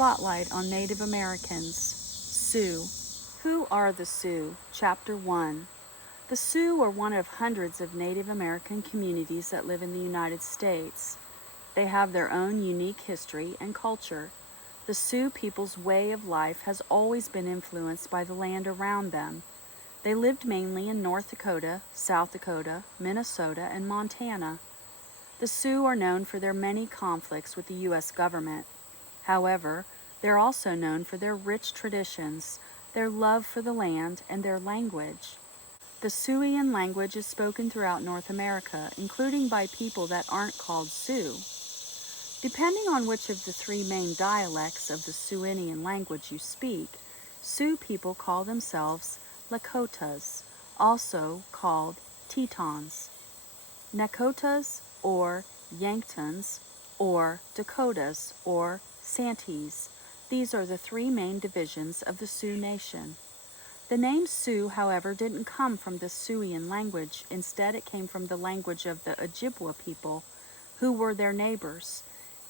Spotlight on Native Americans. Sioux. Who are the Sioux? Chapter 1. The Sioux are one of hundreds of Native American communities that live in the United States. They have their own unique history and culture. The Sioux people's way of life has always been influenced by the land around them. They lived mainly in North Dakota, South Dakota, Minnesota, and Montana. The Sioux are known for their many conflicts with the U.S. government. However, they're also known for their rich traditions, their love for the land, and their language. The Siouxian language is spoken throughout North America, including by people that aren't called Sioux. Depending on which of the three main dialects of the Siouxian language you speak, Sioux people call themselves Lakotas, also called Tetons, Nakotas or Yanktons, or Dakotas or Santees. These are the three main divisions of the Sioux Nation. The name Sioux, however, didn't come from the Siouxian language. Instead, it came from the language of the Ojibwa people, who were their neighbors.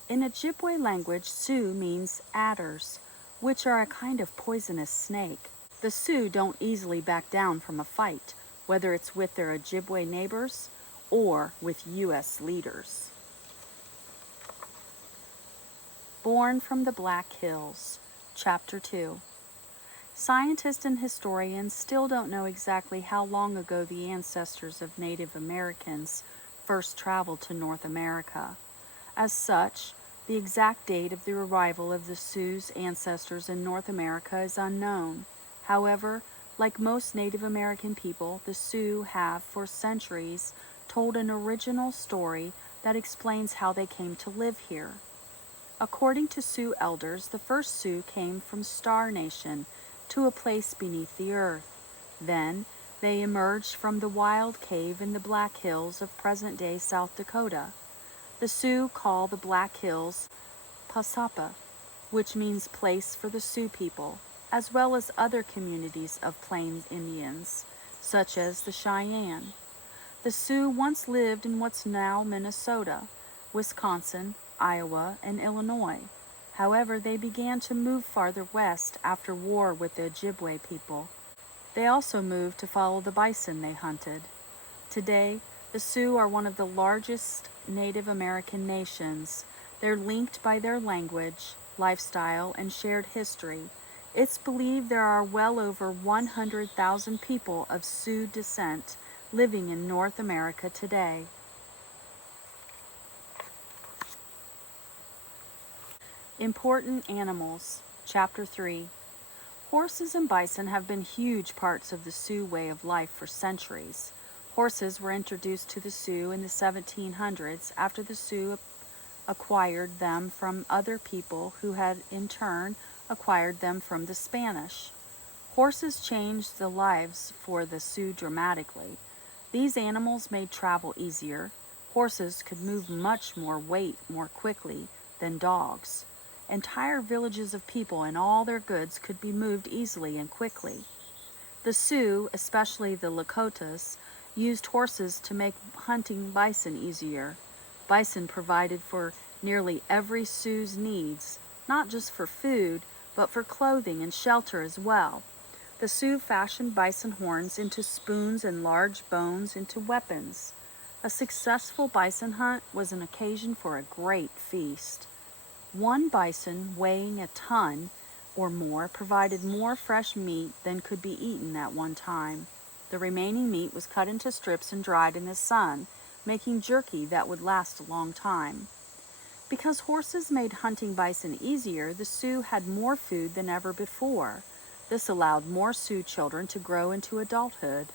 In Ojibwe language, Sioux means adders, which are a kind of poisonous snake. The Sioux don't easily back down from a fight, whether it's with their Ojibwe neighbors or with U.S. leaders. Born from the Black Hills. Chapter 2. Scientists and historians still don't know exactly how long ago the ancestors of Native Americans first traveled to North America. As such, the exact date of the arrival of the Sioux's ancestors in North America is unknown. However, like most Native American people, the Sioux have, for centuries, told an original story that explains how they came to live here. According to Sioux elders, the first Sioux came from Star Nation to a place beneath the earth. Then, they emerged from the wild cave in the Black Hills of present-day South Dakota. The Sioux call the Black Hills Pasapa, which means place for the Sioux people, as well as other communities of Plains Indians, such as the Cheyenne. The Sioux once lived in what's now Minnesota, Wisconsin, Iowa, and Illinois. However, they began to move farther west after war with the Ojibwe people. They also moved to follow the bison they hunted. Today, the Sioux are one of the largest Native American nations. They're linked by their language, lifestyle, and shared history. It's believed there are well over 100,000 people of Sioux descent living in North America today. Important animals. Chapter 3. Horses and bison have been huge parts of the Sioux way of life for centuries. Horses were introduced to the Sioux in the 1700s after the Sioux acquired them from other people who had in turn acquired them from the Spanish. Horses changed the lives for the Sioux dramatically. These animals made travel easier. Horses could move much more weight more quickly than dogs. Entire villages of people and all their goods could be moved easily and quickly. The Sioux, especially the Lakotas, used horses to make hunting bison easier. Bison provided for nearly every Sioux's needs, not just for food, but for clothing and shelter as well. The Sioux fashioned bison horns into spoons and large bones into weapons. A successful bison hunt was an occasion for a great feast. One bison weighing a ton or more provided more fresh meat than could be eaten at one time. The remaining meat was cut into strips and dried in the sun, making jerky that would last a long time. Because horses made hunting bison easier, the Sioux had more food than ever before. This allowed more Sioux children to grow into adulthood.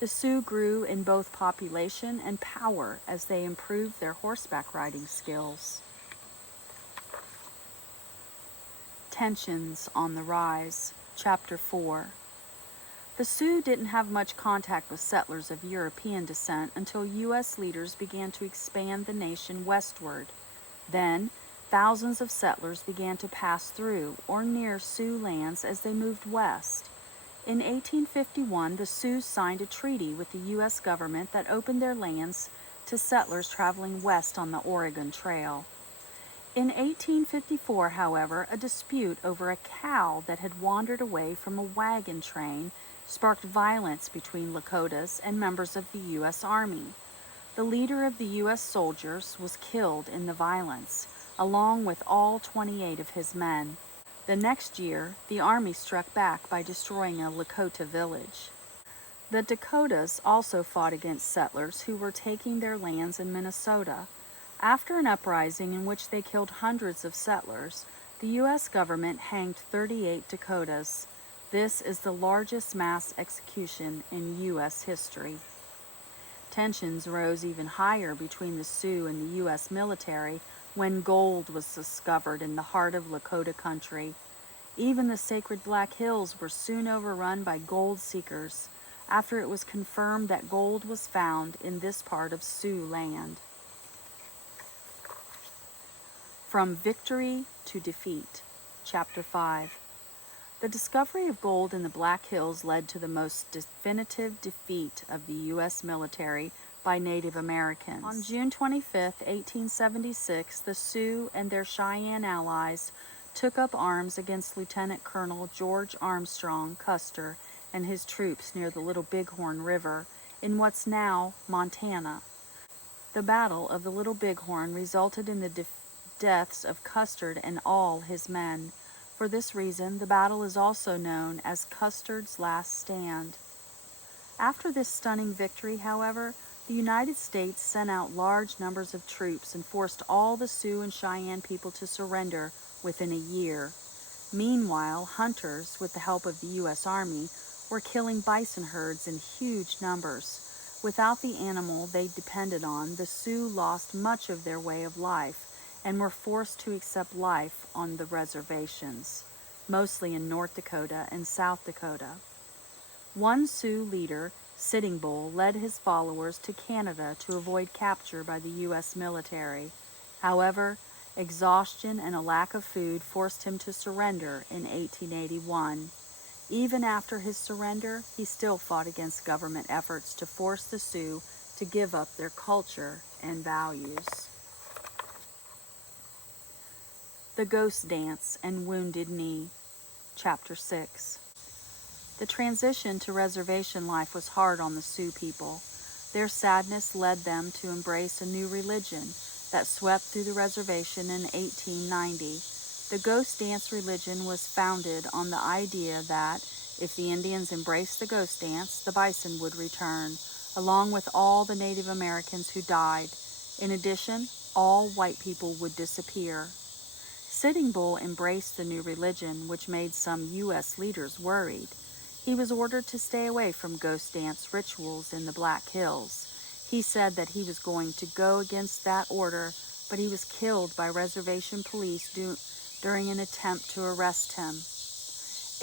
The Sioux grew in both population and power as they improved their horseback riding skills. Tensions on the Rise. Chapter 4. The Sioux didn't have much contact with settlers of European descent until U.S. leaders began to expand the nation westward. Then, thousands of settlers began to pass through or near Sioux lands as they moved west. In 1851, the Sioux signed a treaty with the U.S. government that opened their lands to settlers traveling west on the Oregon Trail. In 1854, however, a dispute over a cow that had wandered away from a wagon train sparked violence between Lakotas and members of the U.S. Army. The leader of the U.S. soldiers was killed in the violence, along with all 28 of his men. The next year, the Army struck back by destroying a Lakota village. The Dakotas also fought against settlers who were taking their lands in Minnesota. After an uprising in which they killed hundreds of settlers, the U.S. government hanged 38 Dakotas. This is the largest mass execution in U.S. history. Tensions rose even higher between the Sioux and the U.S. military when gold was discovered in the heart of Lakota country. Even the sacred Black Hills were soon overrun by gold seekers after it was confirmed that gold was found in this part of Sioux land. From Victory to Defeat, Chapter 5. The discovery of gold in the Black Hills led to the most definitive defeat of the U.S. military by Native Americans. On June 25, 1876, the Sioux and their Cheyenne allies took up arms against Lieutenant Colonel George Armstrong Custer and his troops near the Little Bighorn River in what's now Montana. The Battle of the Little Bighorn resulted in the deaths of Custer and all his men. For this reason, the battle is also known as Custer's Last Stand. After this stunning victory, however, the United States sent out large numbers of troops and forced all the Sioux and Cheyenne people to surrender within a year. Meanwhile, hunters, with the help of the U.S. Army, were killing bison herds in huge numbers. Without the animal they depended on, the Sioux lost much of their way of life and were forced to accept life on the reservations, mostly in North Dakota and South Dakota. One Sioux leader, Sitting Bull, led his followers to Canada to avoid capture by the U.S. military. However, exhaustion and a lack of food forced him to surrender in 1881. Even after his surrender, he still fought against government efforts to force the Sioux to give up their culture and values. The Ghost Dance and Wounded Knee, Chapter 6. The transition to reservation life was hard on the Sioux people. Their sadness led them to embrace a new religion that swept through the reservation in 1890. The Ghost Dance religion was founded on the idea that if the Indians embraced the Ghost Dance, the bison would return, along with all the Native Americans who died. In addition, all white people would disappear. Sitting Bull embraced the new religion, which made some U.S. leaders worried. He was ordered to stay away from Ghost Dance rituals in the Black Hills. He said that he was going to go against that order, but he was killed by reservation police during an attempt to arrest him.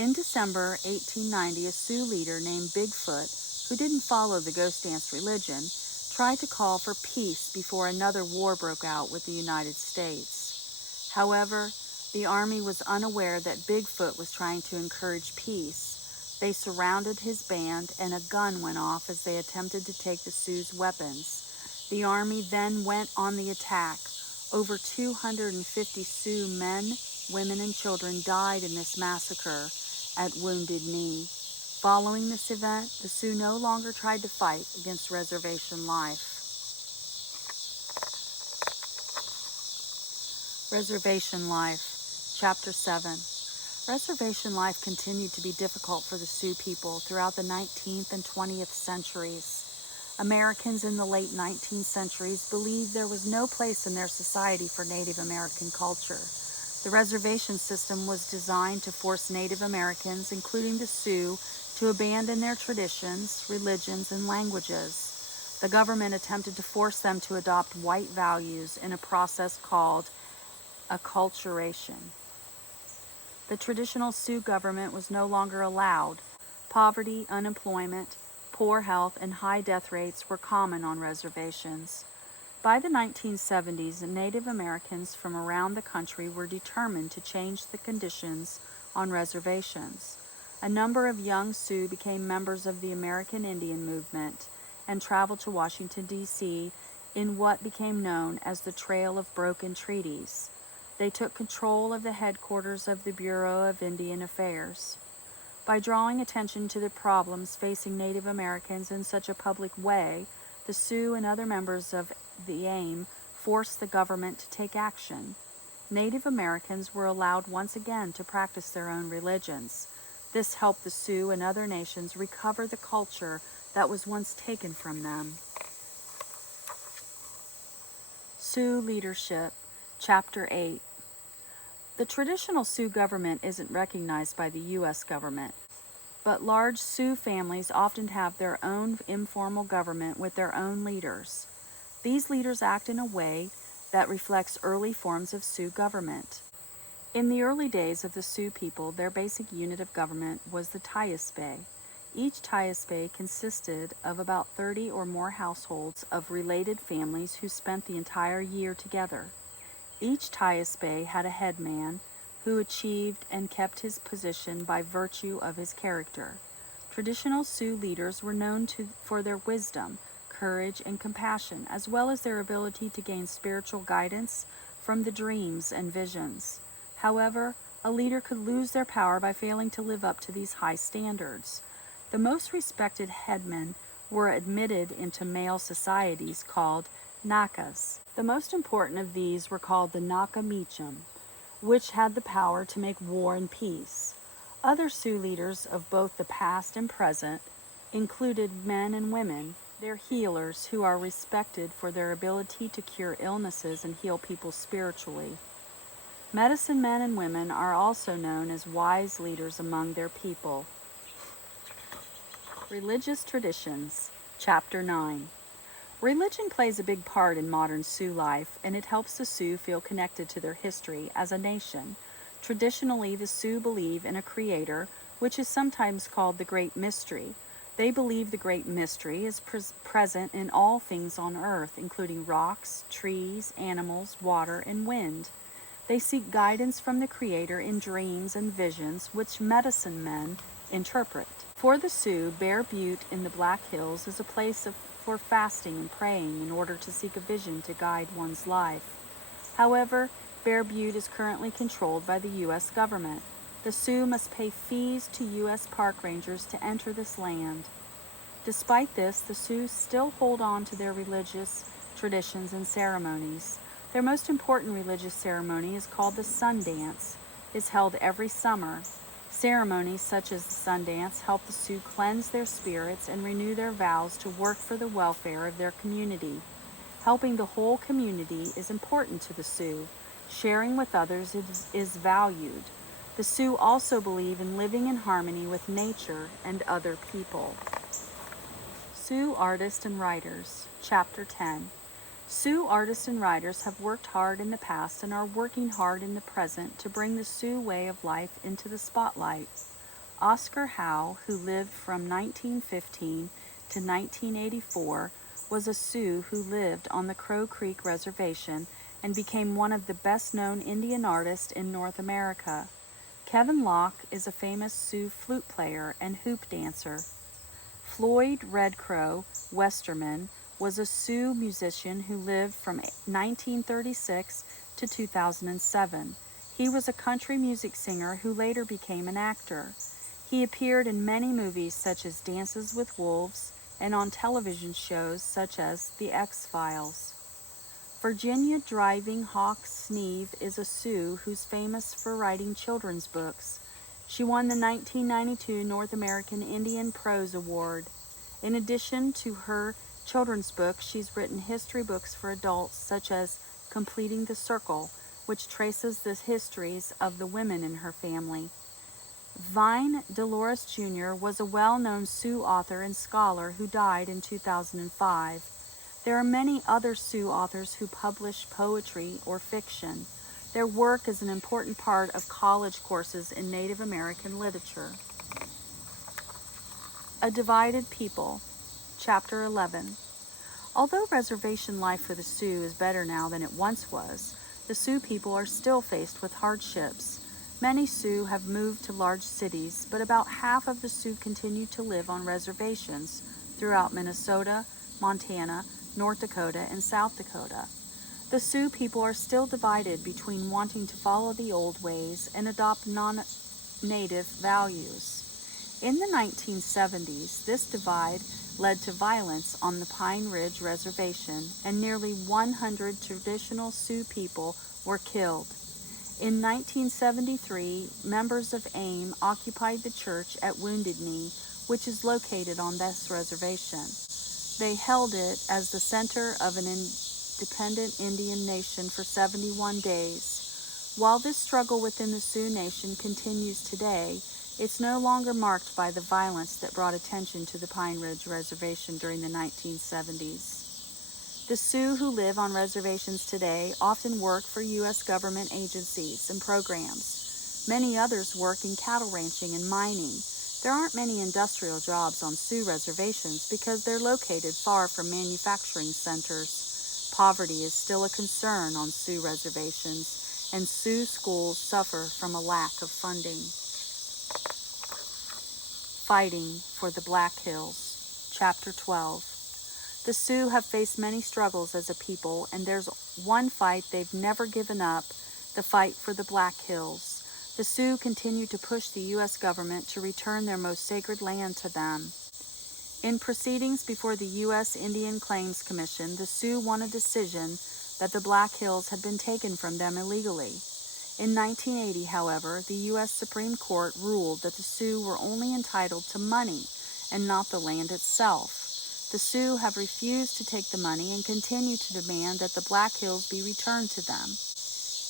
In December 1890, a Sioux leader named Bigfoot, who didn't follow the Ghost Dance religion, tried to call for peace before another war broke out with the United States. However, the Army was unaware that Bigfoot was trying to encourage peace. They surrounded his band, and a gun went off as they attempted to take the Sioux's weapons. The Army then went on the attack. Over 250 Sioux men, women, and children died in this massacre at Wounded Knee. Following this event, the Sioux no longer tried to fight against reservation life. Reservation Life, Chapter 7. Reservation life continued to be difficult for the Sioux people throughout the 19th and 20th centuries. Americans in the late 19th centuries believed there was no place in their society for Native American culture. The reservation system was designed to force Native Americans, including the Sioux, to abandon their traditions, religions, and languages. The government attempted to force them to adopt white values in a process called acculturation. The traditional Sioux government was no longer allowed. Poverty, unemployment, poor health, and high death rates were common on reservations. By the 1970s, Native Americans from around the country were determined to change the conditions on reservations. A number of young Sioux became members of the American Indian movement and traveled to Washington, D.C. in what became known as the Trail of Broken Treaties. They took control of the headquarters of the Bureau of Indian Affairs. By drawing attention to the problems facing Native Americans in such a public way, the Sioux and other members of the AIM forced the government to take action. Native Americans were allowed once again to practice their own religions. This helped the Sioux and other nations recover the culture that was once taken from them. Sioux Leadership, Chapter 8. The traditional Sioux government isn't recognized by the U.S. government, but large Sioux families often have their own informal government with their own leaders. These leaders act in a way that reflects early forms of Sioux government. In the early days of the Sioux people, their basic unit of government was the Tiaspe. Each Tiaspe consisted of about 30 or more households of related families who spent the entire year together. Each Tiaspe had a headman who achieved and kept his position by virtue of his character. Traditional Sioux leaders were known for their wisdom, courage, and compassion, as well as their ability to gain spiritual guidance from the dreams and visions. However, a leader could lose their power by failing to live up to these high standards. The most respected headmen were admitted into male societies called Nakas. The most important of these were called the Naka Meechum, which had the power to make war and peace. Other Sioux leaders of both the past and present included men and women. They're healers who are respected for their ability to cure illnesses and heal people spiritually. Medicine men and women are also known as wise leaders among their people. Religious Traditions, Chapter 9. Religion plays a big part in modern Sioux life, and it helps the Sioux feel connected to their history as a nation. Traditionally, the Sioux believe in a creator, which is sometimes called the Great Mystery. They believe the Great Mystery is present in all things on earth, including rocks, trees, animals, water, and wind. They seek guidance from the Creator in dreams and visions, which medicine men interpret. For the Sioux, Bear Butte in the Black Hills is a place for fasting and praying in order to seek a vision to guide one's life. However, Bear Butte is currently controlled by the U.S. government. The Sioux must pay fees to U.S. park rangers to enter this land. Despite this, the Sioux still hold on to their religious traditions and ceremonies. Their most important religious ceremony is called the Sun Dance. It is held every summer. Ceremonies such as the Sun Dance help the Sioux cleanse their spirits and renew their vows to work for the welfare of their community. Helping the whole community is important to the Sioux. Sharing with others is valued. The Sioux also believe in living in harmony with nature and other people. Sioux Artists and Writers, Chapter 10. Sioux artists and writers have worked hard in the past and are working hard in the present to bring the Sioux way of life into the spotlight. Oscar Howe, who lived from 1915 to 1984, was a Sioux who lived on the Crow Creek Reservation and became one of the best-known Indian artists in North America. Kevin Locke is a famous Sioux flute player and hoop dancer. Floyd Red Crow Westerman was a Sioux musician who lived from 1936 to 2007. He was a country music singer who later became an actor. He appeared in many movies such as Dances with Wolves and on television shows such as The X-Files. Virginia Driving Hawk Sneeve is a Sioux who's famous for writing children's books. She won the 1992 North American Indian Prose Award. In addition to her children's books, she's written history books for adults such as Completing the Circle, which traces the histories of the women in her family. Vine Dolores Jr. was a well-known Sioux author and scholar who died in 2005. There are many other Sioux authors who publish poetry or fiction. Their work is an important part of college courses in Native American literature. A Divided People, Chapter 11. Although reservation life for the Sioux is better now than it once was, the Sioux people are still faced with hardships. Many Sioux have moved to large cities, but about half of the Sioux continue to live on reservations throughout Minnesota, Montana, North Dakota, and South Dakota. The Sioux people are still divided between wanting to follow the old ways and adopt non-native values. In the 1970s, this divide led to violence on the Pine Ridge Reservation, and nearly 100 traditional Sioux people were killed. In 1973, members of AIM occupied the church at Wounded Knee, which is located on this reservation. They held it as the center of an independent Indian nation for 71 days. While this struggle within the Sioux Nation continues today, it's no longer marked by the violence that brought attention to the Pine Ridge Reservation during the 1970s. The Sioux who live on reservations today often work for U.S. government agencies and programs. Many others work in cattle ranching and mining. There aren't many industrial jobs on Sioux reservations because they're located far from manufacturing centers. Poverty is still a concern on Sioux reservations, and Sioux schools suffer from a lack of funding. Fighting for the Black Hills, Chapter 12. The Sioux have faced many struggles as a people, and there's one fight they've never given up, the fight for the Black Hills. The Sioux continue to push the U.S. government to return their most sacred land to them. In proceedings before the U.S. Indian Claims Commission, the Sioux won a decision that the Black Hills had been taken from them illegally. In 1980, however, the U.S. Supreme Court ruled that the Sioux were only entitled to money and not the land itself. The Sioux have refused to take the money and continue to demand that the Black Hills be returned to them.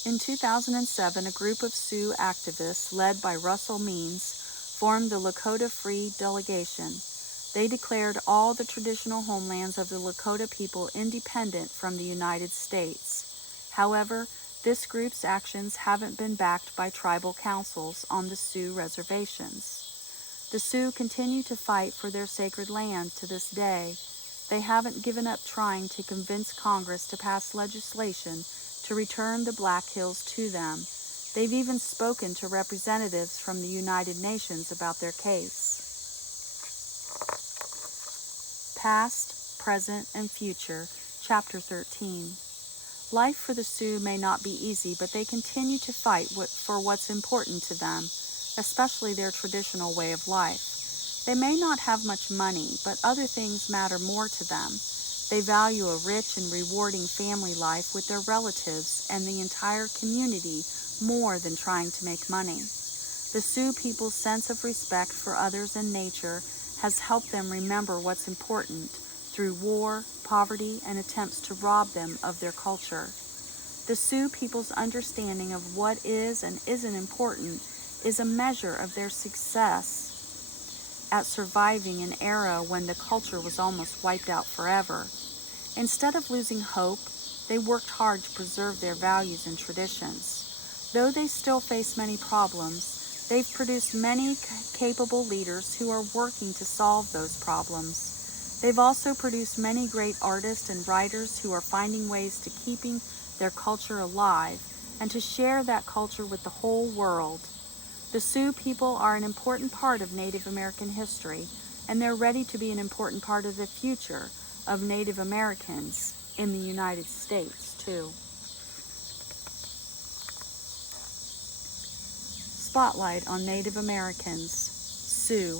In 2007, a group of Sioux activists led by Russell Means formed the Lakota Free Delegation. They declared all the traditional homelands of the Lakota people independent from the United States. However, this group's actions haven't been backed by tribal councils on the Sioux reservations. The Sioux continue to fight for their sacred land to this day. They haven't given up trying to convince Congress to pass legislation to return the Black Hills to them. They've even spoken to representatives from the United Nations about their case. Past, Present, and Future, Chapter 13. Life for the Sioux may not be easy, but they continue to fight for what's important to them, especially their traditional way of life. They may not have much money, but other things matter more to them. They value a rich and rewarding family life with their relatives and the entire community more than trying to make money. The Sioux people's sense of respect for others and nature has helped them remember what's important through war, poverty, and attempts to rob them of their culture. The Sioux people's understanding of what is and isn't important is a measure of their success at surviving an era when the culture was almost wiped out forever. Instead of losing hope, they worked hard to preserve their values and traditions. Though they still face many problems, they've produced many capable leaders who are working to solve those problems. They've also produced many great artists and writers who are finding ways to keeping their culture alive and to share that culture with the whole world. The Sioux people are an important part of Native American history, and they're ready to be an important part of the future of Native Americans in the United States, too. Spotlight on Native Americans, Sioux.